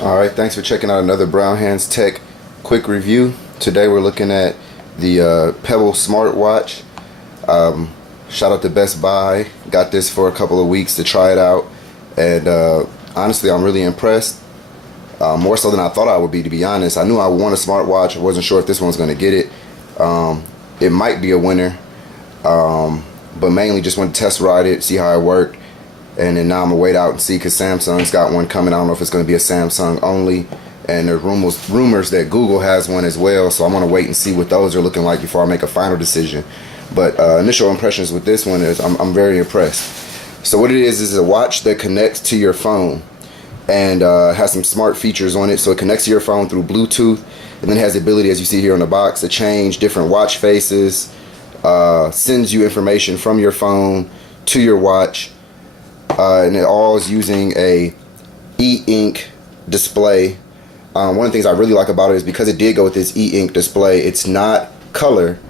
Alright, thanks for checking out another Brown Hands Tech quick review. Today we're looking at the Pebble Smartwatch. Shout out to Best Buy. Got this for a couple of weeks to try it out, and honestly I'm really impressed. More so than I thought I would be, to be honest. I knew I wanted a smartwatch. I wasn't sure if this one's going to get it. It might be a winner, but mainly just want to test ride it, see how it worked. And then now I'm going to wait out and see, because Samsung's got one coming. I don't know if it's going to be a Samsung only. And there's rumors that Google has one as well. So I'm going to wait and see what those are looking like before I make a final decision. But initial impressions with this one is I'm very impressed. So what it is a watch that connects to your phone. And has some smart features on it. So it connects to your phone through Bluetooth. And then has the ability, as you see here on the box, to change different watch faces. Sends you information from your phone to your watch. And it all is using a e-ink display. One of the things I really like about it is because it did go with this e-ink display, it's not color,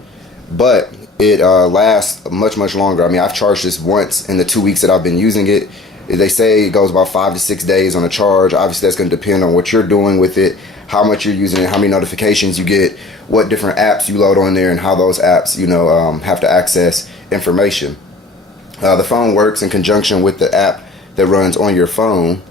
but it lasts much longer. I mean, I've charged this once in the 2 weeks that I've been using it. They say it goes about 5 to 6 days on a charge. Obviously that's going to depend on what you're doing with it, how much you're using it, how many notifications you get, what different apps you load on there, and how those apps have to access information. The phone works in conjunction with the app that runs on your phone,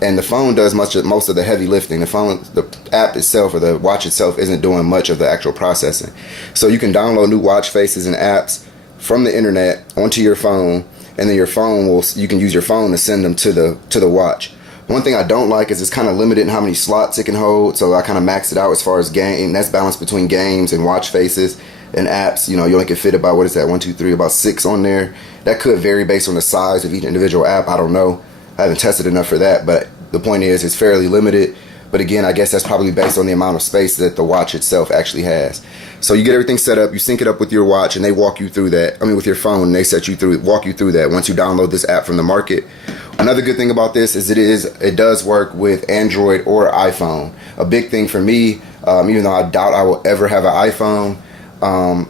and the phone does most of the heavy lifting. The app itself, or the watch itself, isn't doing much of the actual processing. So you can download new watch faces and apps from the internet onto your phone, and then you can use your phone to send them to the watch. One thing I don't like is it's kind of limited in how many slots it can hold, so I kind of maxed it out as far as game. That's balanced between games and watch faces and apps. You only can fit about, what is that, 1, 2, 3, about 6 on there. That could vary based on the size of each individual app. I don't know. I haven't tested enough for that, but the point is it's fairly limited. But again, I guess that's probably based on the amount of space that the watch itself actually has. So you get everything set up, you sync it up with your watch, and they walk you through that. I mean, with your phone, and they walk you through that once you download this app from the market. Another good thing about this is it does work with Android or iPhone. A big thing for me, even though I doubt I will ever have an iPhone,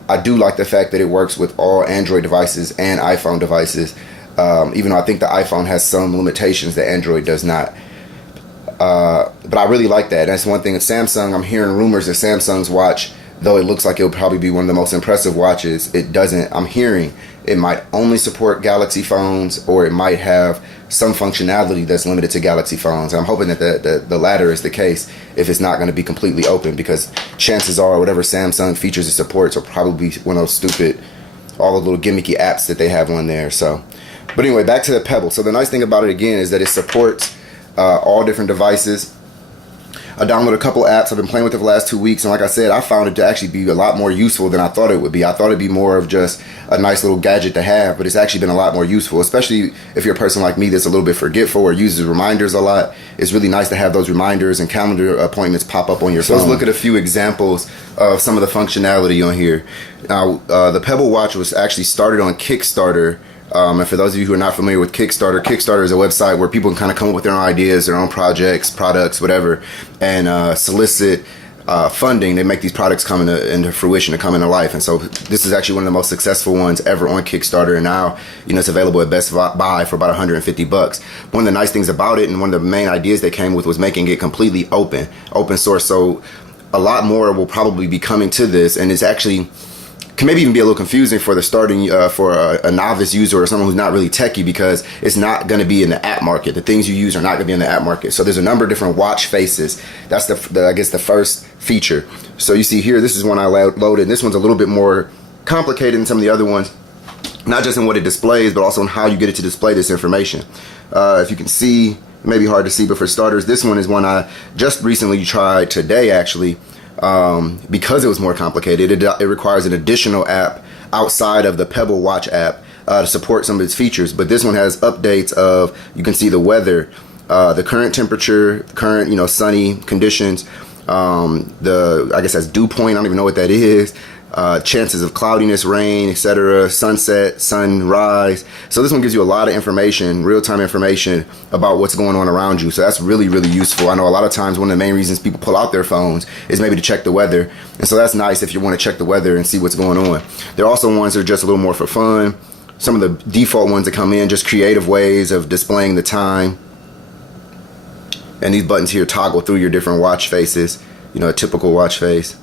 I do like the fact that it works with all Android devices and iPhone devices, even though I think the iPhone has some limitations that Android does not. But I really like that. That's one thing. At Samsung, I'm hearing rumors that Samsung's watch, though it looks like it'll probably be one of the most impressive watches, it doesn't. I'm hearing it might only support Galaxy phones, or it might have some functionality that's limited to Galaxy phones. And I'm hoping that the latter is the case if it's not going to be completely open, because chances are whatever Samsung features it supports will probably be one of those stupid, all the little gimmicky apps that they have on there. So, but anyway, back to the Pebble. So the nice thing about it again is that it supports all different devices. I downloaded a couple apps. I've been playing with it for the last 2 weeks, and like I said, I found it to actually be a lot more useful than I thought it would be. I thought it'd be more of just a nice little gadget to have, but it's actually been a lot more useful, especially if you're a person like me that's a little bit forgetful or uses reminders a lot. It's really nice to have those reminders and calendar appointments pop up on your phone. So let's look at a few examples of some of the functionality on here. Now, the Pebble Watch was actually started on Kickstarter. And for those of you who are not familiar with Kickstarter, Kickstarter is a website where people can kind of come up with their own ideas, their own projects, products, whatever, and solicit funding. They make these products come into fruition and come into life. And so this is actually one of the most successful ones ever on Kickstarter. And now, it's available at Best Buy for about $150. One of the nice things about it, and one of the main ideas they came with, was making it completely open source. So a lot more will probably be coming to this, and it's actually can maybe even be a little confusing for the starting for a novice user or someone who's not really techie, because it's not going to be in the app market. The things you use are not going to be in the app market. So there's a number of different watch faces. That's I guess the first feature. So you see here, this is one I loaded. This one's a little bit more complicated than some of the other ones, not just in what it displays, but also in how you get it to display this information. If you can see, it may be hard to see, but for starters, this one is one I just recently tried today, actually. Because it was more complicated, it requires an additional app outside of the Pebble Watch app to support some of its features. But this one has updates of, you can see the weather, the current temperature, current sunny conditions, I guess that's dew point, I don't even know what that is, chances of cloudiness, rain, etc., sunset, sunrise. So this one gives you a lot of information, real-time information about what's going on around you. So that's really useful. I know a lot of times one of the main reasons people pull out their phones is maybe to check the weather, and so that's nice if you want to check the weather and see what's going on. There are also ones that are just a little more for fun. Some of the default ones that come in, just creative ways of displaying the time. And these buttons here toggle through your different watch faces, you know, a typical watch face.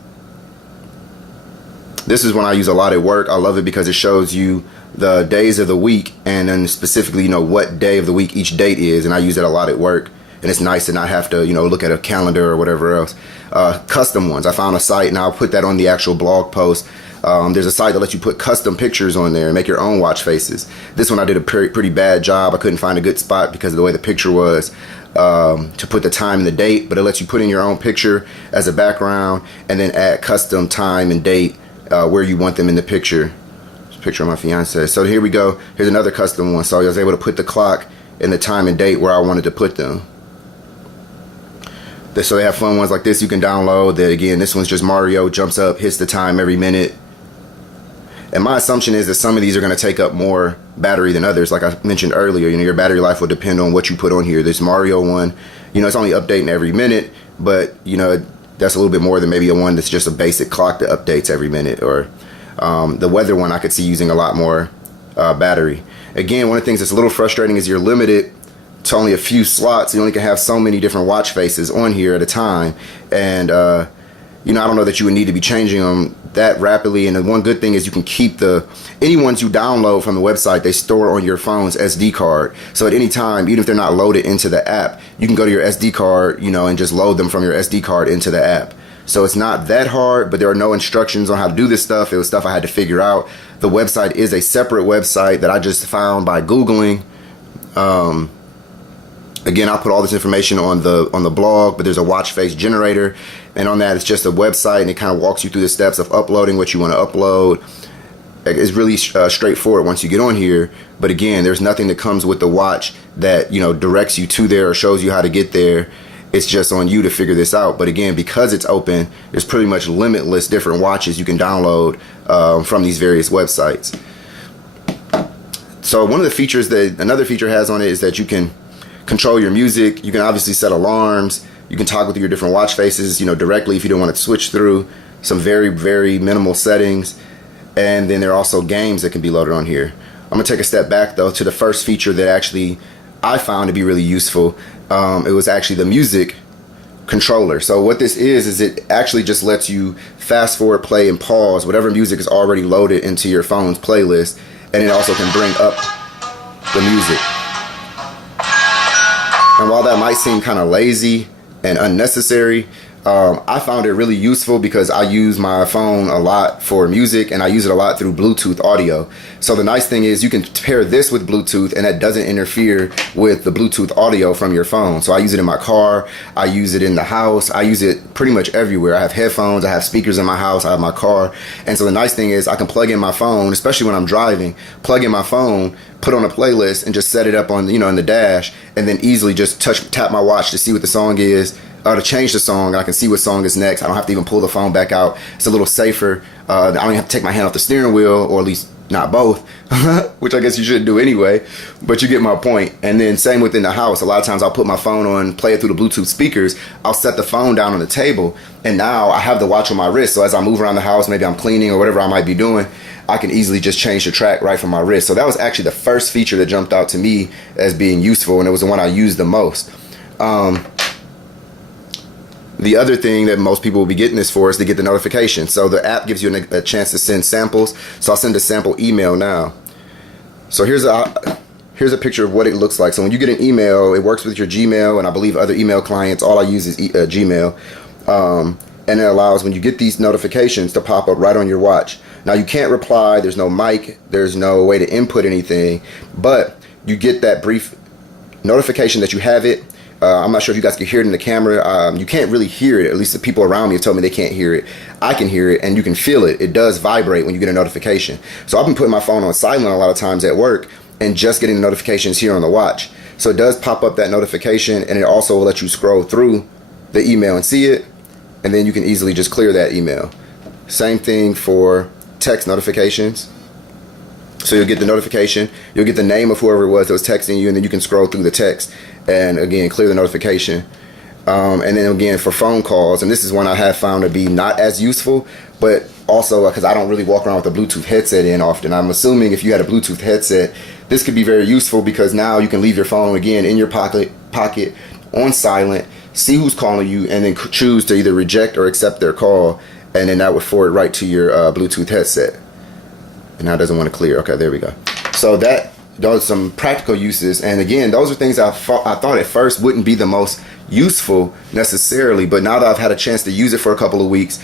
This is one I use a lot at work. I love it because it shows you the days of the week, and then specifically, you know, what day of the week each date is, and I use it a lot at work, and it's nice to not have to, you know, look at a calendar or whatever else. Custom ones, I found a site, and I'll put that on the actual blog post. There's a site that lets you put custom pictures on there and make your own watch faces. This one I did a pretty bad job. I couldn't find a good spot because of the way the picture was, to put the time and the date, but it lets you put in your own picture as a background and then add custom time and date where you want them in the picture. Picture of my fiance. So here we go. Here's another custom one. So I was able to put the clock and the time and date where I wanted to put them. So they have fun ones like this you can download. That again, this one's just Mario jumps up, hits the time every minute. And my assumption is that some of these are going to take up more battery than others. Like I mentioned earlier, you know, your battery life will depend on what you put on here. This Mario one, you know, it's only updating every minute, but you know, that's a little bit more than maybe a one that's just a basic clock that updates every minute. Or the weather one I could see using a lot more battery. Again, one of the things that's a little frustrating is you're limited to only a few slots. You only can have so many different watch faces on here at a time, and you know, I don't know that you would need to be changing them that rapidly. And the one good thing is you can keep any ones you download from the website, they store on your phone's SD card. So at any time, even if they're not loaded into the app, you can go to your SD card, you know, and just load them from your SD card into the app. So it's not that hard, but there are no instructions on how to do this stuff. It was stuff I had to figure out. The website is a separate website that I just found by Googling. Again, I'll put all this information on the blog, but there's a watch face generator, and on that it's just a website, and it kind of walks you through the steps of uploading what you want to upload. It's really straightforward once you get on here, but again, there's nothing that comes with the watch that, you know, directs you to there or shows you how to get there. It's just on you to figure this out. But again, because it's open, there's pretty much limitless different watches you can download from these various websites. So one of the features that another feature has on it is that you can control your music. You can obviously set alarms. You can toggle through your different watch faces, you know, directly if you don't want to switch through. Some very, very minimal settings. And then there are also games that can be loaded on here. I'm going to take a step back though to the first feature that actually I found to be really useful. It was actually the music controller. So what this is it actually just lets you fast forward, play, and pause whatever music is already loaded into your phone's playlist, and it also can bring up the music. And while that might seem kind of lazy and unnecessary, I found it really useful because I use my phone a lot for music, and I use it a lot through Bluetooth audio. So the nice thing is you can pair this with Bluetooth, and that doesn't interfere with the Bluetooth audio from your phone. So I use it in my car, I use it in the house, I use it pretty much everywhere. I have headphones, I have speakers in my house, I have my car. And so the nice thing is I can plug in my phone, especially when I'm driving, plug in my phone, put on a playlist, and just set it up on, you know, in the dash, and then easily just tap my watch to see what the song is, or to change the song. I can see what song is next. I don't have to even pull the phone back out. It's a little safer. I don't even have to take my hand off the steering wheel, or at least not both, which I guess you should do anyway, but you get my point. And then same within the house. A lot of times I'll put my phone on, play it through the Bluetooth speakers. I'll set the phone down on the table, and now I have the watch on my wrist. So as I move around the house, maybe I'm cleaning or whatever I might be doing, I can easily just change the track right from my wrist. So that was actually the first feature that jumped out to me as being useful, and it was the one I used the most. The other thing that most people will be getting this for is to get the notification. So the app gives you a chance to send samples. So I'll send a sample email now. So here's a picture of what it looks like. So when you get an email, it works with your Gmail, and I believe other email clients. All I use is Gmail. And it allows, when you get these notifications, to pop up right on your watch. Now you can't reply. There's no mic. There's no way to input anything. But you get that brief notification that you have it. I'm not sure if you guys can hear it in the camera. You can't really hear it. At least the people around me have told me they can't hear it. I can hear it, and you can feel it. It does vibrate when you get a notification. So I've been putting my phone on silent a lot of times at work and just getting the notifications here on the watch. So it does pop up that notification, and it also will let you scroll through the email and see it, and then you can easily just clear that email. Same thing for text notifications. So you'll get the notification, you'll get the name of whoever it was that was texting you, and then you can scroll through the text and again clear the notification. And then again for phone calls, and this is one I have found to be not as useful, but also because I don't really walk around with a Bluetooth headset in often. I'm assuming if you had a Bluetooth headset, this could be very useful, because now you can leave your phone again in your pocket on silent, see who's calling you, and then choose to either reject or accept their call, and then that would forward right to your Bluetooth headset. And now it doesn't want to clear. Okay, there we go. So those are some practical uses, and again, those are things I thought at first wouldn't be the most useful necessarily, but now that I've had a chance to use it for a couple of weeks,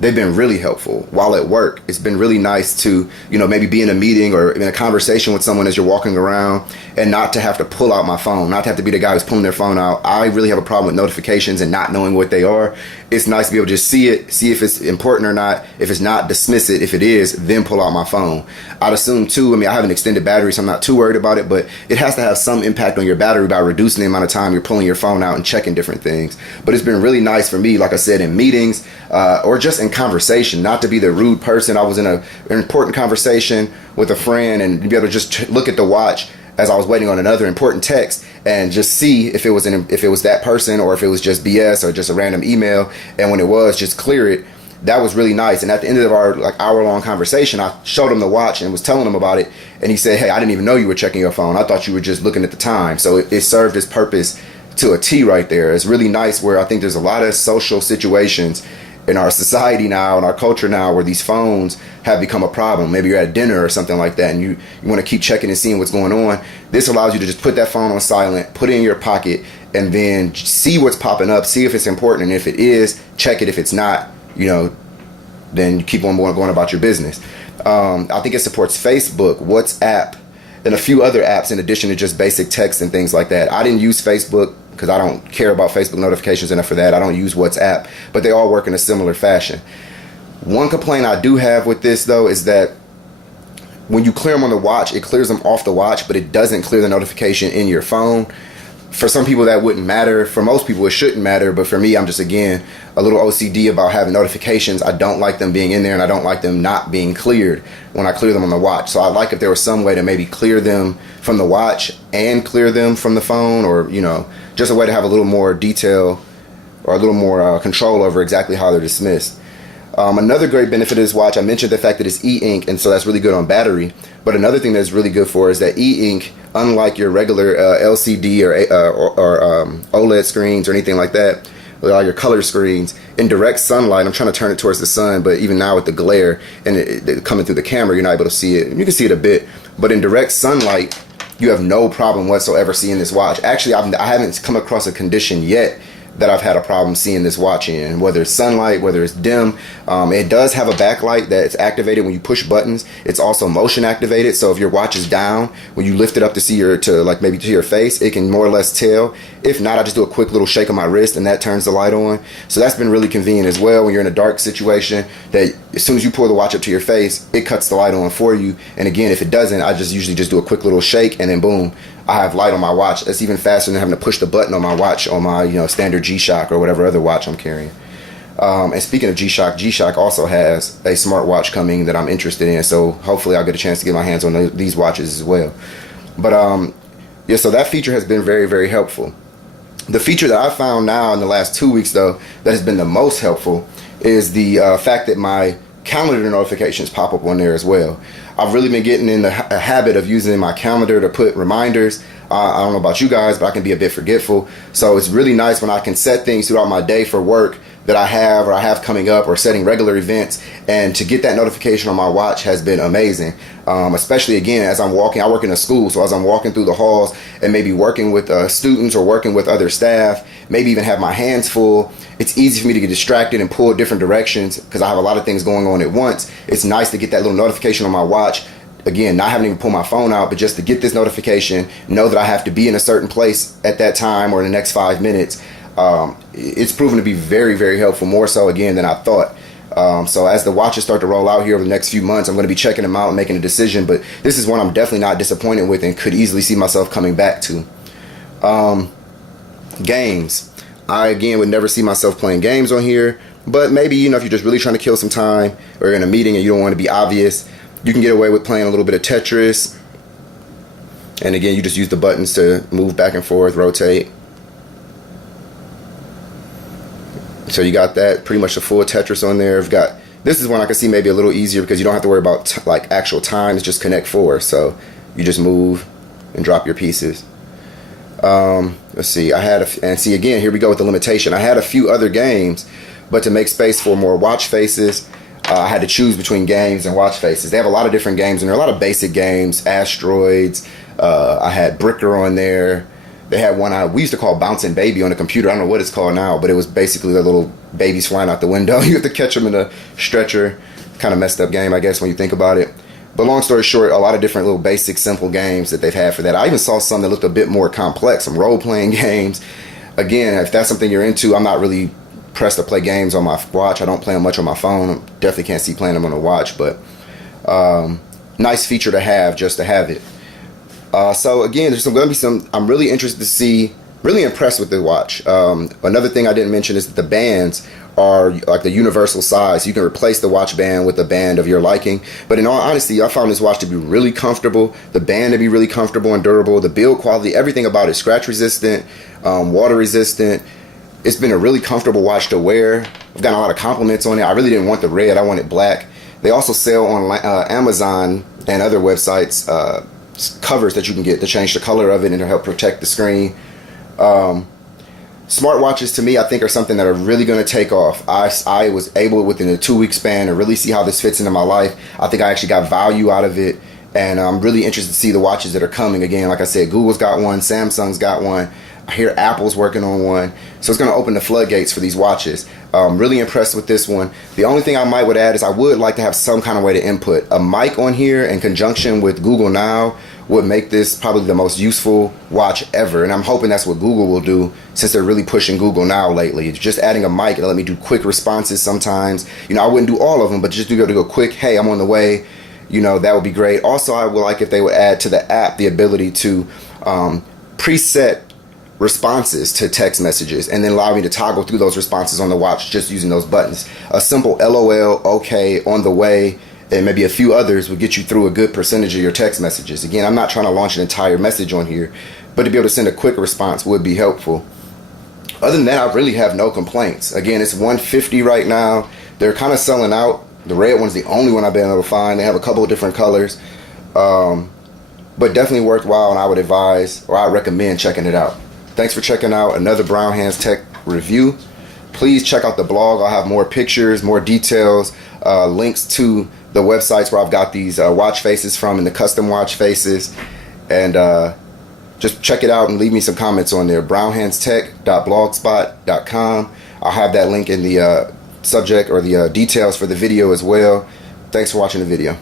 they've been really helpful. While at work, it's been really nice to, maybe be in a meeting or in a conversation with someone as you're walking around, and not to have to pull out my phone, not to have to be the guy who's pulling their phone out. I really have a problem with notifications and not knowing what they are. It's nice to be able to just see it, see if it's important or not. If it's not, dismiss it. If it is, then pull out my phone. I'd assume too, I have an extended battery, so I'm not too worried about it, but it has to have some impact on your battery by reducing the amount of time you're pulling your phone out and checking different things. But it's been really nice for me, like I said, in meetings or just in conversation, not to be the rude person. I was in an important conversation with a friend, and to be able to just look at the watch as I was waiting on another important text and just see if it was that person, or if it was just BS or just a random email, and when it was, just clear it. That was really nice. And at the end of our hour-long conversation, I showed him the watch and was telling him about it, and he said, "Hey, I didn't even know you were checking your phone. I thought you were just looking at the time." So it served its purpose to a T right there. It's really nice, where I think there's a lot of social situations in our society now, in our culture now, where these phones have become a problem. Maybe you're at dinner or something like that, and you want to keep checking and seeing what's going on. This allows you to just put that phone on silent, put it in your pocket, and then see what's popping up, see if it's important, and if it is, check it. If it's not, then you keep on going about your business. I think it supports Facebook, WhatsApp, and a few other apps in addition to just basic text and things like that. I didn't use Facebook because I don't care about Facebook notifications enough for that. I don't use WhatsApp, but they all work in a similar fashion. One complaint I do have with this, though, is that when you clear them on the watch, it clears them off the watch, but it doesn't clear the notification in your phone. For some people, that wouldn't matter. For most people, it shouldn't matter. But for me, I'm just, again, a little OCD about having notifications. I don't like them being in there, and I don't like them not being cleared when I clear them on the watch. So I'd like if there was some way to maybe clear them from the watch and clear them from the phone, or, just a way to have a little more detail or a little more control over exactly how they're dismissed. Another great benefit of this watch, I mentioned the fact that it's e-ink, and so that's really good on battery. But another thing that's really good for is that e-ink, unlike your regular LCD or OLED screens or anything like that, with all your color screens, in direct sunlight, I'm trying to turn it towards the sun, but even now with the glare and it coming through the camera, you're not able to see it. You can see it a bit, but in direct sunlight, you have no problem whatsoever seeing this watch. Actually, I haven't come across a condition yet that I've had a problem seeing this watch in, whether it's sunlight, whether it's dim. It does have a backlight that's activated when you push buttons. It's also motion activated, so if your watch is down, when you lift it up to see maybe to your face, it can more or less tell. If not, I just do a quick little shake of my wrist and that turns the light on. So that's been really convenient as well when you're in a dark situation, that as soon as you pull the watch up to your face, it cuts the light on for you. And again, if it doesn't, I just usually just do a quick little shake, and then boom, I have light on my watch. That's even faster than having to push the button on my watch on my standard G-Shock or whatever other watch I'm carrying. And speaking of G-Shock, G-Shock also has a smartwatch coming that I'm interested in, so hopefully I'll get a chance to get my hands on these watches as well. But so that feature has been very, very helpful. The feature that I found now in the last 2 weeks, though, that has been the most helpful is the fact that my calendar notifications pop up on there as well. I've really been getting in a habit of using my calendar to put reminders. I don't know about you guys, but I can be a bit forgetful. So it's really nice when I can set things throughout my day for work that I have coming up, or setting regular events, and to get that notification on my watch has been amazing. Especially again, as I'm walking, I work in a school, so as I'm walking through the halls and maybe working with students or working with other staff, maybe even have my hands full, it's easy for me to get distracted and pull different directions because I have a lot of things going on at once. It's nice to get that little notification on my watch. Again, not having to pull my phone out, but just to get this notification, know that I have to be in a certain place at that time or in the next 5 minutes. It's proven to be very, very helpful, more so again than I thought. So as the watches start to roll out here over the next few months, I'm going to be checking them out and making a decision, but this is one I'm definitely not disappointed with and could easily see myself coming back to. Games. I again would never see myself playing games on here, but maybe if you're just really trying to kill some time or you're in a meeting and you don't want to be obvious, you can get away with playing a little bit of Tetris. And again, you just use the buttons to move back and forth, rotate. So you got that, pretty much a full Tetris on there. This is one I can see maybe a little easier because you don't have to worry about actual time. It's just connect four. So you just move and drop your pieces. Let's see. And see again, here we go with the limitation. I had a few other games, but to make space for more watch faces, I had to choose between games and watch faces. They have a lot of different games, and there are a lot of basic games. Asteroids. I had Bricker on there. They had one we used to call Bouncing Baby on the computer. I don't know what it's called now, but it was basically the little babies flying out the window. You have to catch them in a stretcher. Kind of messed up game, I guess, when you think about it. But long story short, a lot of different little basic, simple games that they've had for that. I even saw some that looked a bit more complex, some role-playing games. Again, if that's something you're into, I'm not really pressed to play games on my watch. I don't play them much on my phone. Definitely can't see playing them on a watch, but nice feature to have, just to have it. So again, there's going to be some, I'm really interested to see, really impressed with the watch. Another thing I didn't mention is that the bands are like the universal size. You can replace the watch band with a band of your liking. But in all honesty, I found this watch to be really comfortable, the band to be really comfortable and durable, the build quality, everything about it, scratch resistant, water resistant. It's been a really comfortable watch to wear. I've gotten a lot of compliments on it. I really didn't want the red, I wanted black. They also sell on Amazon and other websites covers that you can get to change the color of it and to help protect the screen. Smartwatches to me, I think, are something that are really going to take off. I was able within a 2-week span to really see how this fits into my life. I think I actually got value out of it, and I'm really interested to see the watches that are coming. Again, like I said, Google's got one, Samsung's got one. I hear Apple's working on one, so it's going to open the floodgates for these watches. I'm really impressed with this one. The only thing I might would add is I would like to have some kind of way to input a mic on here in conjunction with Google Now. Would make this probably the most useful watch ever, and I'm hoping that's what Google will do since they're really pushing Google Now lately. It's just adding a mic and let me do quick responses sometimes. You know, I wouldn't do all of them, but just to go quick, hey, I'm on the way, you know, that would be great. Also, I would like if they would add to the app the ability to preset responses to text messages and then allow me to toggle through those responses on the watch just using those buttons. A simple LOL, okay, on the way, and maybe a few others would get you through a good percentage of your text messages. Again, I'm not trying to launch an entire message on here, but to be able to send a quick response would be helpful. Other than that, I really have no complaints. Again, it's $150 right now. They're kind of selling out. The red one's the only one I've been able to find. They have a couple of different colors, but definitely worthwhile, and I would advise, or I recommend checking it out. Thanks for checking out another Brown Hands Tech review. Please check out the blog. I'll have more pictures, more details, links to the websites where I've got these watch faces from and the custom watch faces, and just check it out and leave me some comments on there. brownhandstech.blogspot.com. I'll have that link in the subject or the details for the video as well. Thanks for watching the video.